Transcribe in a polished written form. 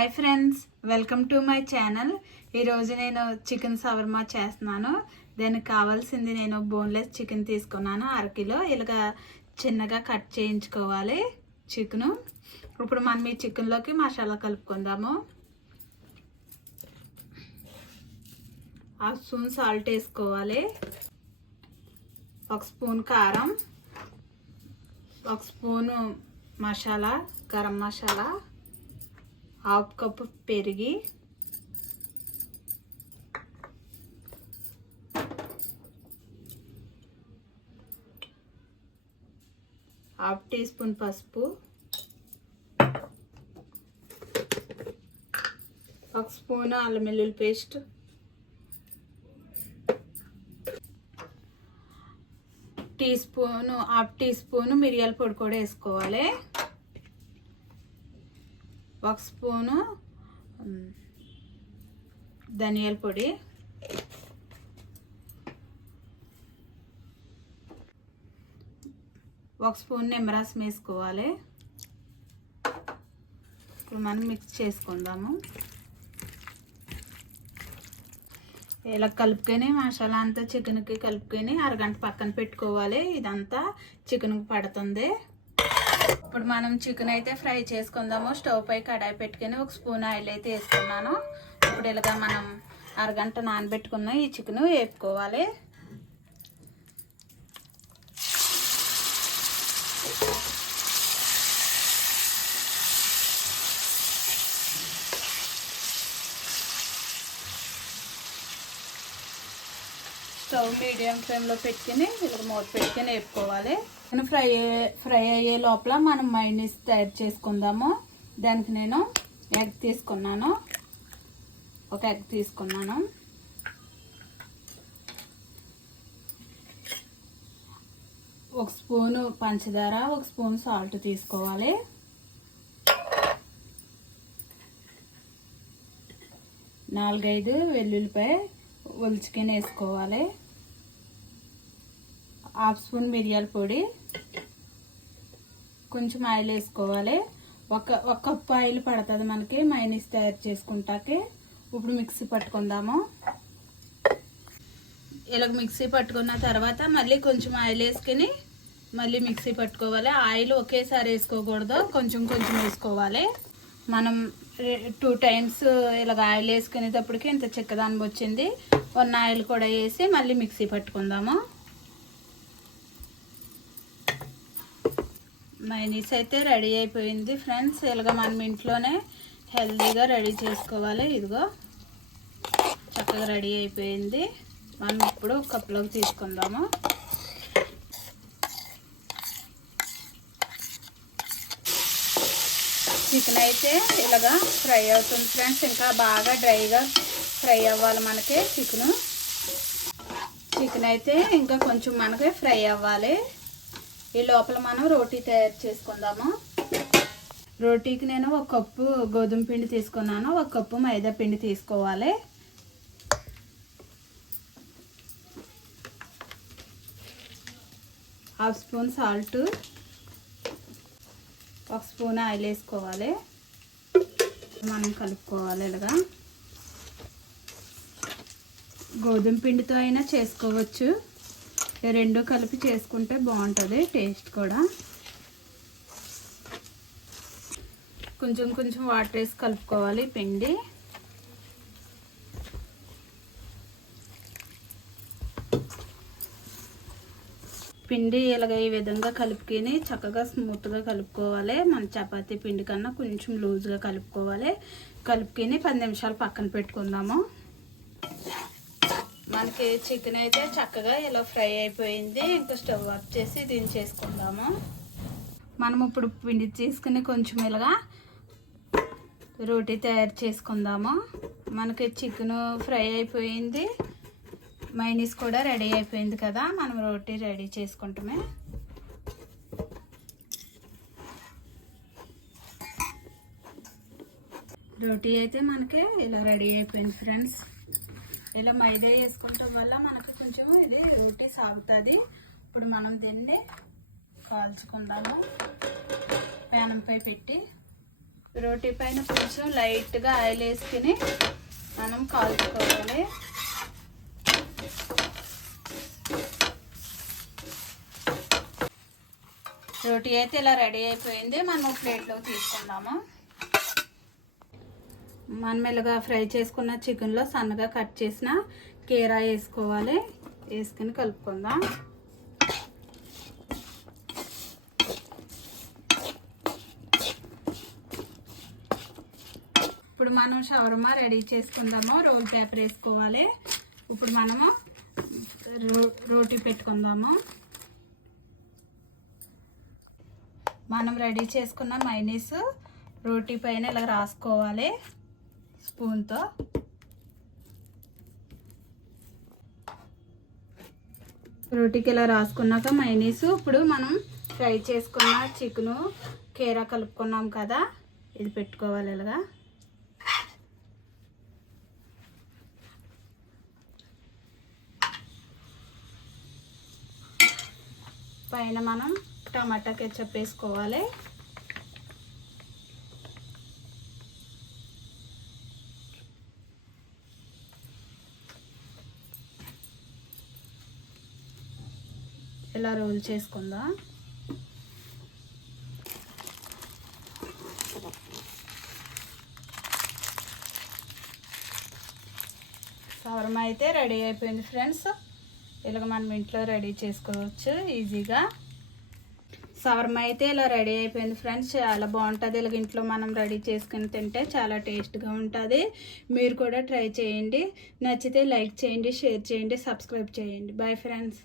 Hi friends, welcome to my channel. ఈరోజు నేను chicken shawarma చేస్తున్నాను. దానికి కావాల్సింది నేను బోన్లెస్ చికెన్ తీసుకున్నాను, అరకిలో. ఇలాగా చిన్నగా కట్ చేయించుకోవాలి చికెను. ఇప్పుడు మనం ఈ చికెన్లోకి మసాలా కలుపుకుందాము. 1 స్పూన్ సాల్ట్ వేసుకోవాలి, 1 స్పూన్ కారం, 1 స్పూను మసాలా, గరం మసాలా, 1/2 కప్పు పెరుగు, 1/2 టీ స్పూన్ పసుపు, 1 స్పూన్ అల్లం వెల్లుల్లి పేస్ట్, 1/2 టీ స్పూన్ మిరియాల పొడి కూడా వేసుకోవాలి, 1 స్పూను ధనియాల పొడి, 1 స్పూన్ నిమ్మరసం వేసుకోవాలి. ఇప్పుడు మనం మిక్స్ చేసుకుందాము. ఇలా కలుపుకొని మసాలా అంతా చికెన్కి కలుపుకొని అరగంట పక్కన పెట్టుకోవాలి. ఇదంతా చికెన్కి పడుతుంది. ఇప్పుడు మనం చికెన్ అయితే ఫ్రై చేసుకుందాము. స్టవ్ పై కడాయి పెట్టుకొని 1 స్పూన్ ఆయిల్ అయితే వేసుకున్నాను. ఇప్పుడు ఇలాగా మనం అరగంట నానబెట్టుకున్న ఈ చికెన్ వేపుకోవాలి. స్టవ్ మీడియం ఫ్లేమ్లో పెట్టుకుని ఇలా మూత పెట్టుకుని వేపుకోవాలి. ఫ్రై అయ్యే లోపల మనం మైనీస్ తయారు చేసుకుందాము. దానికి నేను ఎగ్ తీసుకున్నాను, 1 ఎగ్ తీసుకున్నాను. ఒక స్పూను పంచదార, 1 స్పూన్ సాల్ట్ తీసుకోవాలి. నాలుగైదు వెల్లుల్లిపాయ ఒలుచుకొని వేసుకోవాలి. 1/2 స్పూన్ మిరియాల పొడి, కొంచెం ఆయిల్ వేసుకోవాలి. ఒక కప్పు ఆయిల్ పడుతుంది మనకి మైనీస్ తయారు చేసుకుంటాకి. ఇప్పుడు మిక్సీ పట్టుకుందాము. ఇలా మిక్సీ పట్టుకున్న తర్వాత మళ్ళీ కొంచెం ఆయిల్ వేసుకుని మళ్ళీ మిక్సీ పట్టుకోవాలి. ఆయిల్ ఒకేసారి వేసుకోకూడదు, కొంచెం కొంచెం వేసుకోవాలి. మనం 2 టైమ్స్ ఇలాగ ఆయిల్ వేసుకునేటప్పటికి ఇంత చిక్కదాని వచ్చింది. 1 ఆయిల్ కూడా వేసి మళ్ళీ మిక్సీ పట్టుకుందాము. మైనీస్ అయితే రెడీ అయిపోయింది ఫ్రెండ్స్. ఇలాగ మనం ఇంట్లోనే హెల్తీగా రెడీ చేసుకోవాలి. ఇదిగో చక్కగా రెడీ అయిపోయింది. మనం ఇప్పుడు కప్లోకి తీసుకుందాము. చికెన్ అయితే ఇలాగా ఫ్రై అవుతుంది ఫ్రెండ్స్. ఇంకా బాగా డ్రైగా ఫ్రై అవ్వాలి మనకి చికెన్ అయితే ఇంకా కొంచెం మనకి ఫ్రై అవ్వాలి. ఈ లోపల మనం రోటీ తయారు చేసుకుందాము. రోటీకి నేను 1 కప్పు గోధుమ పిండి తీసుకున్నాను, 1 కప్పు మైదా పిండి తీసుకోవాలి. Half spoon salt, 1 spoon oil వేసుకోవాలి. మనం కలుపుకోవాలి. ఇలాగా గోధుమ పిండితో అయినా చేసుకోవచ్చు, రెండు కలిపి చేసుకుంటే బాగుంటుంది టేస్ట్ కూడా. కొంచెం కొంచెం వాటర్ వేసి కలుపుకోవాలి పిండి. పిండి ఇలాగ ఈ విధంగా కలుపుకొని చక్కగా స్మూత్గా కలుపుకోవాలి. మన చపాతీ పిండి కన్నా కొంచెం లూజ్గా కలుపుకోవాలి. కలుపుకొని 10 నిమిషాలు పక్కన పెట్టుకుందాము. మనకి చికెన్ అయితే చక్కగా ఇలా ఫ్రై అయిపోయింది. ఇంకా స్టవ్ ఆఫ్ చేసి దించేసుకుందాము. మనం ఇప్పుడు పిండి తీసుకుని కొంచెం ఇలాగా రోటీ తయారు చేసుకుందాము. మనకి చికెన్ ఫ్రై అయిపోయింది, మైనీస్ కూడా రెడీ అయిపోయింది కదా. మనం రోటీ రెడీ చేసుకుంటామే. రోటీ అయితే మనకి ఇలా రెడీ అయిపోయింది ఫ్రెండ్స్. ఇలా మైదా వేసుకోవటం వల్ల మనకి కొంచెం ఇది రోటీ సాగుతుంది. ఇప్పుడు మనం దీన్ని కాల్చుకుందాము. ప్యానంపై పెట్టి రోటీ పైన కొంచెం లైట్గా ఆయిల్ వేసుకుని మనం కాల్చుకోవాలి. రోటీ అయితే ఇలా రెడీ అయిపోయింది. మనం ప్లేట్లో తీసుకుందాము. మనం ఇలాగా ఫ్రై చేసుకున్న చికెన్లో సన్నగా కట్ చేసిన కీరా వేసుకోవాలి. వేసుకుని కలుపుకుందాం. ఇప్పుడు మనం షవర్మా రెడీ చేసుకుందాము. రోల్ పేపర్ వేసుకోవాలి. ఇప్పుడు మనము రోటీ పెట్టుకుందాము. మనం రెడీ చేసుకున్న మైనీస్ రోటీ పైన ఇలా రాసుకోవాలి స్పూన్తో. రోటీకి ఇలా రాసుకున్నాక మైనీస్ ఇప్పుడు మనం ఫ్రై చేసుకున్న చికెను కీరా కలుపుకున్నాం కదా, ఇది పెట్టుకోవాలి. ఇలాగా పైన మనం టమాటా కెచప్ వేసుకోవాలి. ఇలా రోల్ చేసుకుందాం. షవర్మా అయితే రెడీ అయిపోయింది ఫ్రెండ్స్. ఇలాగ మనం ఇంట్లో రెడీ చేసుకోవచ్చు ఈజీగా. షవర్మా అయితే ఇలా రెడీ అయిపోయింది ఫ్రెండ్స్. చాలా బాగుంటుంది. ఇలాగ ఇంట్లో మనం రెడీ చేసుకుని తింటే చాలా టేస్ట్గా ఉంటుంది. మీరు కూడా ట్రై చేయండి. నచ్చితే లైక్ చేయండి, షేర్ చేయండి, సబ్స్క్రైబ్ చేయండి. Bye friends.